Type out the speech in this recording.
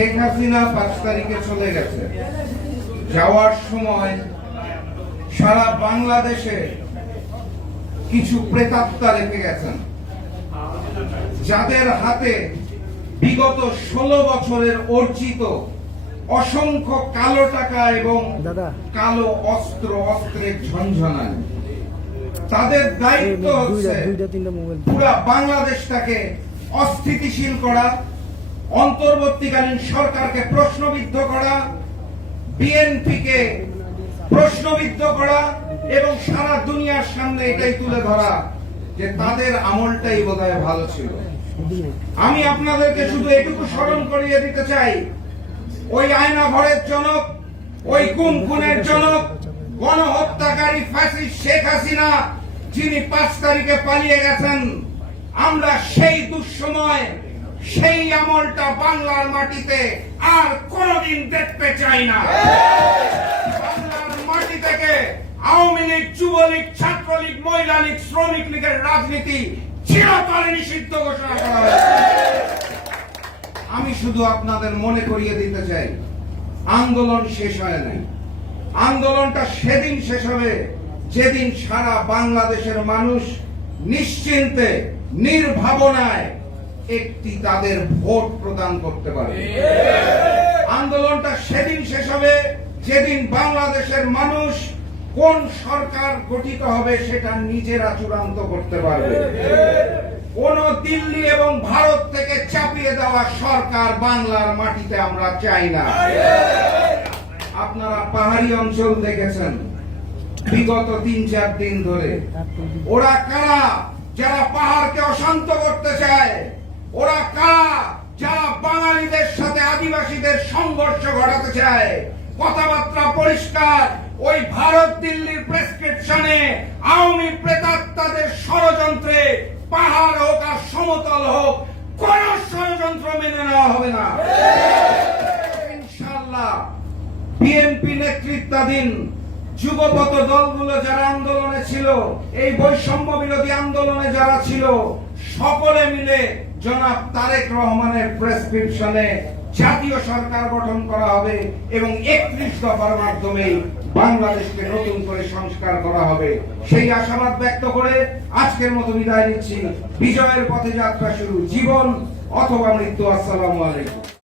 শেখ হাসিনা 5 তারিখে চলে গেছে। যাওয়ার সময় সারা বাংলাদেশে কিছু প্রেতাত্মা রেখে গেছেন, যাদের হাতে বিগত 16 বছরের অর্জিত অসংখ্য কালো টাকা এবং কালো অস্ত্রের ঝনঝনানি। তাদের দায়িত্ব হচ্ছে পুরা বাংলাদেশটাকে অস্থিতিশীল করা, অন্তর্বর্তীকালীন সরকারকে প্রশ্নবিদ্ধ করা, বিএনপিকে প্রশ্নবিদ্ধ করা এবং সারা দুনিয়ার সামনে এটাই তুলে ধরা যে তাদের আমলটাই বোধহয় ভালো ছিল। আমি আপনাদেরকে শুধু এটুকু স্মরণ করিয়ে দিতে চাই, ওই আয়না ঘরের জনক, ওই খুনের জনক, গণহত্যাকারী ফ্যাসিস্ট শেখ হাসিনা যিনি 5 তারিখে পালিয়ে গেছেন, আমরা সেই দুঃসময় সেই আমলটা বাংলার মাটিতে আর কোনদিন দেখতে চাই না। বাংলার মাটি থেকে আওয়ামী লীগ, যুবলীগ, ছাত্রলীগ, মহিলা লীগ, শ্রমিক লীগের রাজনীতি চিরতরে নিষিদ্ধ ঘোষণা করা হয়েছে। আমি শুধু আপনাদের মনে করিয়ে দিতে চাই, আন্দোলন শেষ হয় নাই। আন্দোলনটা সেদিন শেষ হবে যেদিন সারা বাংলাদেশের মানুষ নিশ্চিন্তে, নির্ভাবনায় একটি তাদের ভোট প্রদান করতে পারে। আন্দোলনটা সেদিন শেষ হবে যেদিন বাংলাদেশের মানুষ কোন সরকার গঠিত হবে সেটা নিজেরা চূড়ান্ত করতে পারবে। কোন দিল্লি এবং ভারত থেকে চাপিয়ে দেওয়া সরকার বাংলার মাটিতে আমরা চাই না। আপনারা পাহাড়ি অঞ্চল দেখেছেন বিগত 3-4 দিন ধরে। ওরা কারা যারা পাহাড়কে অশান্ত করতে চায়? ওরা কারা যারা বাঙালিদের সাথে আদিবাসীদের সংঘর্ষ ঘটাতে চায়? কথাবার্তা পরিষ্কার, ওই ভারত দিল্লির প্রেসক্রিপশনে আওয়ামী প্রেতাত্মাদের ষড়যন্ত্রে পাহাড় হোক আর সমতল হোক, কোন ষড়যন্ত্র মেনে নেওয়া হবে না। ইনশাআল্লাহ বিএনপি নেতৃত্বাধীন যুগপত দলগুলো যারা আন্দোলনে ছিল, এই বৈষম্য বিরোধী আন্দোলনে যারা ছিল, সকলে মিলে জনাব তারেক রহমানের প্রেসক্রিপশনে জাতীয় সরকার গঠন করা হবে এবং 31 দফার মাধ্যমে বাংলাদেশকে নতুন করে সংস্কার করা হবে। সেই আশাবাদ ব্যক্ত করে আজকের মতো বিদায় নিচ্ছি। বিজয়ের পথে যাত্রা শুরু, জীবন অথবা মৃত্যু। আসসালামু আলাইকুম।